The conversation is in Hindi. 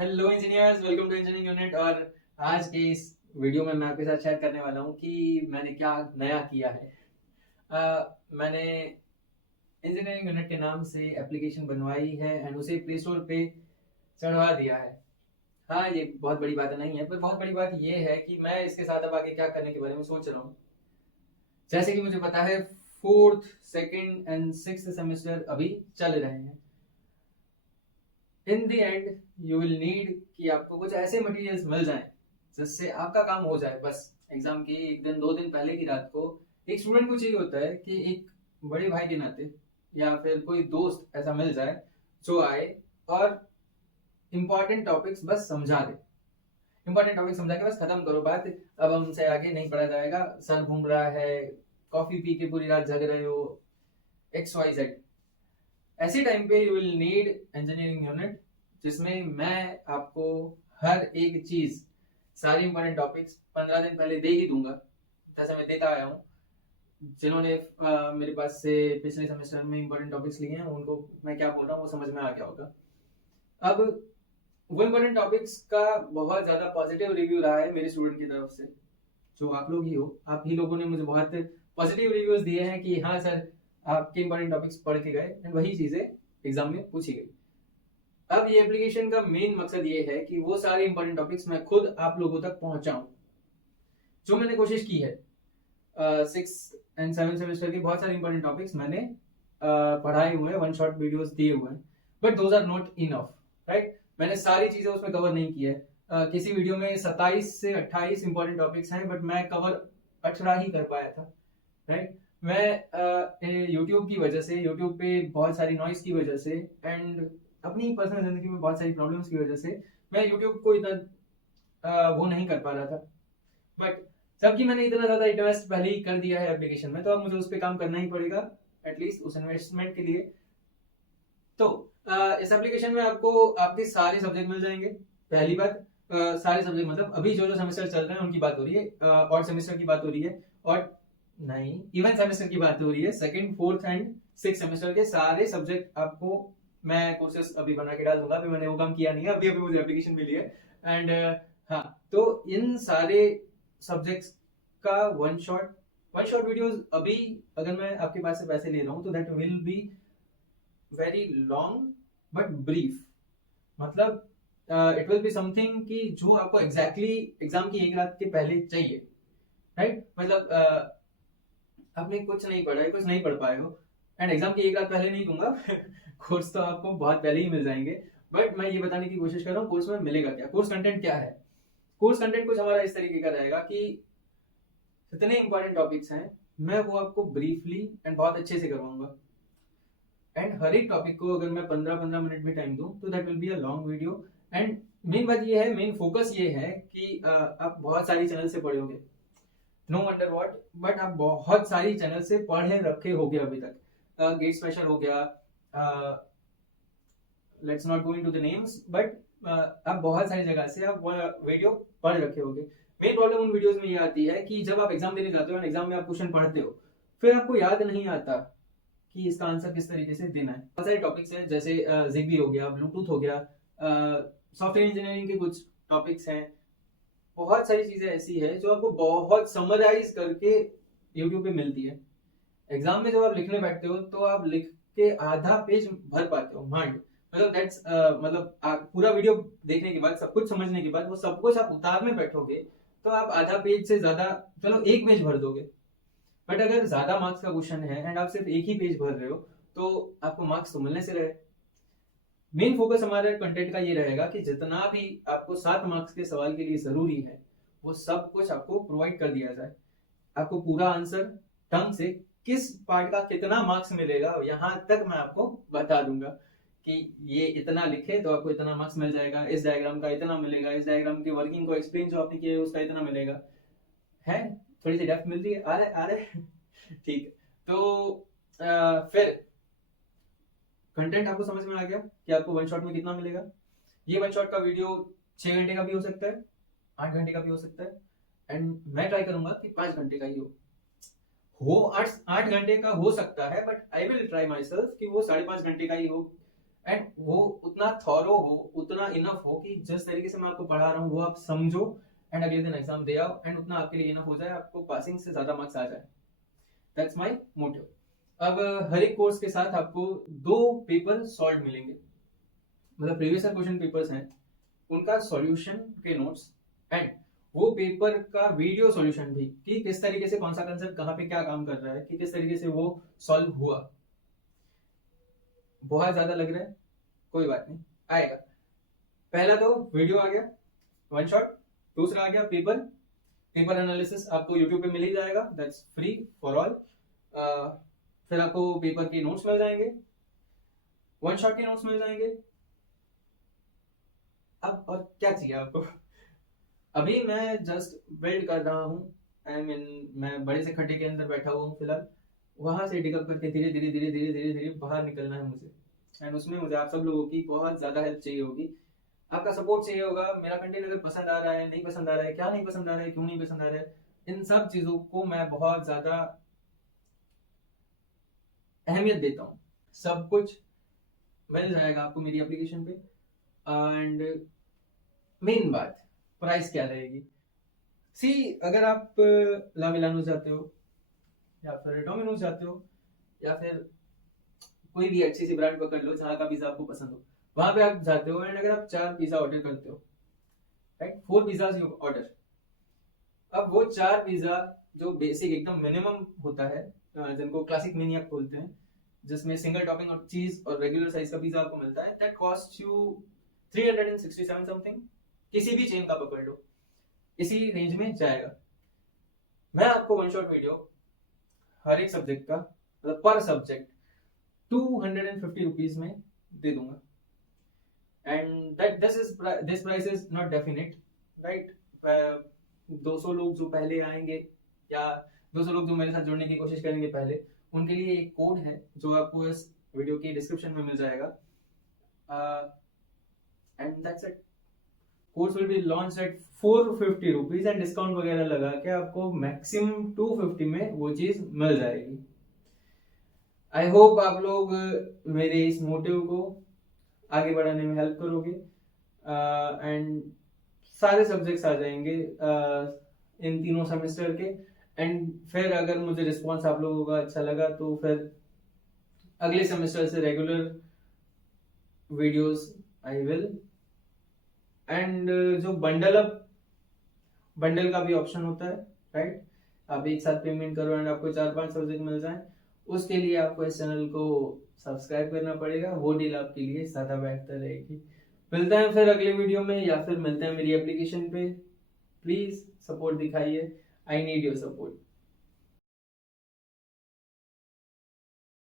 Hello engineers, welcome to engineering unit. और आज के इस वीडियो में मैं आपके साथ शेयर करने वाला हूँ कि मैंने क्या नया किया है। मैंने इंजीनियरिंग यूनिट के नाम से एप्लीकेशन बनवाई है एंड उसे प्ले स्टोर पे चढ़वा दिया है। हाँ, ये बहुत बड़ी बात नहीं है, पर बहुत बड़ी बात ये है कि मैं इसके साथ अब आगे क्या करने के बारे में सोच रहा हूँ। जैसे कि मुझे पता है, fourth, second and six semester अभी चल रहे हैं। In the end you will need कि आपको कुछ ऐसे मटेरियल्स मिल जाएं जिससे आपका काम हो जाए। बस एग्जाम के एक दिन दो दिन पहले की रात को एक स्टूडेंट को चाहिए होता है कि एक बड़े भाई के नाते या फिर कोई दोस्त ऐसा मिल जाए जो आए और इम्पोर्टेंट टॉपिक्स बस समझा दे। इम्पोर्टेंट टॉपिक समझा के बस खत्म करो बात। अब हमसे आगे नहीं पढ़ा जाएगा, सर घूम रहा है, कॉफी पी के पूरी रात जग रहे हो, एक्स वाई जेड। ऐसे टाइम पे you will need engineering unit, जिसमें मैं आपको हर एक चीज, सारी इंपॉर्टेंट टॉपिक्स 15 दिन पहले दे ही दूंगा, जैसे मैं देता आया हूँ। जिन्होंने मेरे पास से पिछले सेमेस्टर में इंपॉर्टेंट टॉपिक्स लिए हैं उनको मैं क्या बोल रहा हूँ वो समझ में आ गया होगा। अब वो इंपॉर्टेंट टॉपिक्स का बहुत ज्यादा पॉजिटिव रिव्यू रहा है मेरे स्टूडेंट की तरफ से, जो आप लोग ही हो। आप ही लोगों ने मुझे बहुत पॉजिटिव रिव्यूज दिए हैं कि हाँ सर, आपके इंपॉर्टेंट टॉपिक्स पढ़ के गए एंड वही चीजें एग्जाम में पूछी गई। अब ये एप्लीकेशन का मेन मकसद ये है कि वो सारे इंपॉर्टेंट टॉपिक्स मैं खुद आप लोगों तक पहुंचाऊं, जो मैंने कोशिश की है। सिक्स एंड सेवन सेमेस्टर के बहुत सारे इंपॉर्टेंट टॉपिक्स मैंने पढ़ाए हुए हैं, वन शॉट वीडियोस दिए हुए हैं, but those are not enough, right. मैंने सारी चीजें उसमें कवर नहीं की है। किसी वीडियो में 27 से 28 इंपॉर्टेंट टॉपिक्स हैं, बट मैं कवर 18 ही कर पाया था, राइट। मैं यूट्यूब की वजह से, यूट्यूब पे बहुत सारी नॉइस की वजह से एंड अपनी पर्सनल जिंदगी में बहुत सारी प्रॉब्लम्स की वजह से मैं यूट्यूब को इतना वो नहीं कर पा रहा था। बट जबकि मैंने इतना ज्यादा इन्वेस्ट पहले ही कर दिया है एप्लीकेशन में, तो अब मुझे उस पर काम करना ही पड़ेगा, एटलीस्ट उस इन्वेस्टमेंट के लिए। तो इस एप्लीकेशन में आपको आपके सारे सब्जेक्ट मिल जाएंगे। पहली बात, सारे सब्जेक्ट मतलब अभी जो जो सेमेस्टर चल रहे हैं उनकी बात हो रही है, और सेमेस्टर की बात हो रही है, और नहीं, इवन सेमेस्टर की बात हो रही है। Second, fourth and six semester के सारे सब्जेक्ट आपको मैं कोर्सेस अभी बना के डाल दूंगा। अभी मैंने वो काम किया नहीं है, अभी अभी मुझे एप्लीकेशन मिली है। एंड हाँ, तो इन सारे सब्जेक्ट्स का वन शॉट वीडियोस अभी, अगर मैं आपके पास से पैसे ले रहा हूँ तो that will be very long but brief. मतलब इट विल बी समथिंग कि जो आपको एग्जैक्टली एग्जाम की एक रात के पहले चाहिए, राइट। मतलब आपने कुछ नहीं पढ़ा है, कुछ नहीं पढ़ पाए हो एंड एग्जाम की एक रात पहले नहीं दूंगा कोर्स तो आपको बहुत पहले ही मिल जाएंगे। बट मैं ये बताने की कोशिश कर रहा हूँ कोर्स में मिलेगा क्या, कोर्स कंटेंट क्या है। कोर्स कंटेंट कुछ हमारा इस तरीके का रहेगा कि जितने इंपॉर्टेंट टॉपिक्स हैं मैं वो आपको ब्रीफली एंड बहुत अच्छे से करवाऊंगा। एंड हर एक टॉपिक को अगर मैं 15-15 मिनट में टाइम दूं तो that will be a long video. And main बात ये है, मेन फोकस ये है कि आप बहुत सारी चैनल से पढ़े होंगे, नो वंडर व्हाट, बट आप बहुत सारी चैनल से पढ़े रखे होंगे अभी तक। गेट स्पेशल हो गया, let's not go into the names, but आप बहुत सारी जगह से आप वीडियो पढ़ रखे होंगे। मेन प्रॉब्लम उन वीडियोस में ये आती है कि जब आप एग्जाम देने जाते हो, एग्जाम में आप क्वेश्चन पढ़ते हो, फिर आपको याद नहीं आता कि इसका आंसर किस तरीके से देना है। बहुत सारे टॉपिक्स हैं, जैसे जिगबी हो गया, ब्लूटूथ हो गया, सॉफ्टवेयर इंजीनियरिंग के कुछ टॉपिक्स हैं। बहुत सारी चीजें ऐसी है जो आपको बहुत समराइज करके यूट्यूब पे मिलती है। एग्जाम में जब आप लिखने बैठते हो तो आप लिख के आधा पेज भर पाते हो मांड। मतलब दैट्स मतलब आप पूरा वीडियो देखने के बाद, सब कुछ समझने के बाद, वो सब कुछ आप उतारने बैठोगे तो आप आधा पेज से ज्यादा, चलो एक पेज भर दोगे। बट अगर ज्यादा मार्क्स का क्वेश्चन है एंड आप सिर्फ एक ही पेज भर रहे हो तो आपको मार्क्स तो मिलने से रहे। मेन फोकस हमारे कंटेंट का ये रहेगा कि जितना भी आपको 7 मार्क्स के सवाल के लिए जरूरी है वो सब कुछ आपको प्रोवाइड कर दिया जाए। आपको पूरा आंसर ढंग से, किस पार्ट का कितना मार्क्स मिलेगा यहाँ तक मैं आपको बता दूंगा कि ये इतना लिखे तो आपको इतना मार्क्स मिल जाएगा, इस डायग्राम का इतना मिलेगा, इस डायग्राम की वर्किंग को एक्सप्लेन जो आपने किया है उसका इतना मिलेगा। है, थोड़ी सी डेप्थ मिल रही है, आ रहे ठीक है। तो फिर कंटेंट आपको समझ में आ गया कि आपको वन शॉट में कितना मिलेगा। ये वन शॉट का वीडियो 6 घंटे का भी हो सकता है, 8 घंटे का भी हो सकता है, एंड मैं ट्राई करूंगा कि 5 घंटे का ही हो 8 घंटे का हो सकता है, but I will try my self कि वो 5.5 घंटे का ही हो। एंड वो उतना थॉरो हो, उतना इनफ हो कि जिस तरीके से मैं आपको पढ़ा रहा हूँ वो आप समझो एंड अगले दिन एग्जाम दे आओ एंड उतना आपके लिए इनफ हो जाए, आपको पासिंग से ज्यादा मार्क्स आ जाए। That's my motive. अब हर एक कोर्स के साथ आपको 2 पेपर सॉल्व मिलेंगे, मतलब प्रीवियस ईयर क्वेश्चन पेपर्स हैं उनका सॉल्यूशन के नोट्स एंड वो पेपर का वीडियो सॉल्यूशन भी, कि किस तरीके से कौन सा कंसेप्ट कहाँ पे क्या काम कर रहा है, कि किस तरीके से वो सॉल्व हुआ। बहुत ज्यादा लग रहा है, कोई बात नहीं, आएगा। पहला तो वीडियो आ गया, वन शॉट। दूसरा आ गया पेपर, पेपर एनालिसिस आपको यूट्यूब पे मिल ही जाएगा, दैट्स फ्री फॉर ऑल। फिर आपको पेपर के नोट्स मिल जाएंगे, वन शॉट के नोट्स मिल जाएंगे। अब और क्या चाहिए आपको? अभी मैं जस्ट बिल्ड कर रहा हूँ, आई मीन मैं बड़े से खड्डे के अंदर बैठा हुआ हूँ फिलहाल, वहां से डिगअप करके धीरे धीरे धीरे धीरे धीरे धीरे बाहर निकलना है मुझे। एंड उसमें मुझे आप सब लोगों की बहुत ज्यादा हेल्प चाहिए होगी, आपका सपोर्ट चाहिए होगा। मेरा कंटेंट अगर पसंद आ रहा है, नहीं पसंद आ रहा है, क्या नहीं पसंद आ रहा है, क्यों नहीं पसंद आ रहा है, इन सब चीजों को मैं बहुत ज्यादा अहमियत देता हूँ। सब कुछ मिल जाएगा आपको मेरी एप्लीकेशन पे। एंड मेन बात, प्राइस क्या रहेगी? सी, अगर आप ला मिलानो जाते हो या फिर डोमिनोज जाते हो या फिर कोई भी अच्छी सी ब्रांड पकड़ लो जहाँ का पिज्जा आपको पसंद हो, वहां पे आप जाते हो एंड अगर आप 4 पिज्जा ऑर्डर करते हो, राइट, 4 पिज्जा यू ऑर्डर। अब वो 4 पिज्जा जो बेसिक एकदम मिनिमम होता है, जिनको क्लासिक मेनियक बोलते हैं, जिसमें सिंगल टॉपिंग और चीज और रेगुलर साइज का पिज्जा आपको मिलता है, दैट कॉस्ट यू 367 समथिंग। किसी भी चेन का पकड़ लो, इसी रेंज में जाएगा। मैं आपको वन शॉट वीडियो हर एक सब्जेक्ट का, मतलब पर सब्जेक्ट 250 रुपीज में दे दूंगा। And that this price is not definite, right. 200 लोग जो पहले आएंगे या 200 लोग जो मेरे साथ जुड़ने की कोशिश करेंगे पहले, उनके लिए एक कोड है जो आपको इस वीडियो के डिस्क्रिप्शन में मिल जाएगा। And that's it. Course will be launch eight 450 rupees and discount वगैरह लगा के आपको मैक्सिमम 250 में वो चीज मिल जाएगी। आई होप आप लोग मेरे इस मोटिव को आगे बढ़ाने में हेल्प करोगे एंड सारे सब्जेक्ट्स आ जाएंगे इन तीनों सेमेस्टर के। एंड फिर अगर मुझे रिस्पॉन्स आप लोगों का अच्छा लगा तो फिर अगले सेमेस्टर से regular videos I will. And जो बंडल का भी ऑप्शन होता है, राइट, आप एक साथ पेमेंट करो एंड आपको 4-5 सब्जेक्ट मिल जाए, उसके लिए आपको इस चैनल को सब्सक्राइब करना पड़ेगा, वो डील आपके लिए ज्यादा बेहतर रहेगी। मिलते हैं फिर अगले वीडियो में या फिर मिलते हैं मेरी एप्लीकेशन पे। प्लीज सपोर्ट दिखाइए, आई नीड योर सपोर्ट।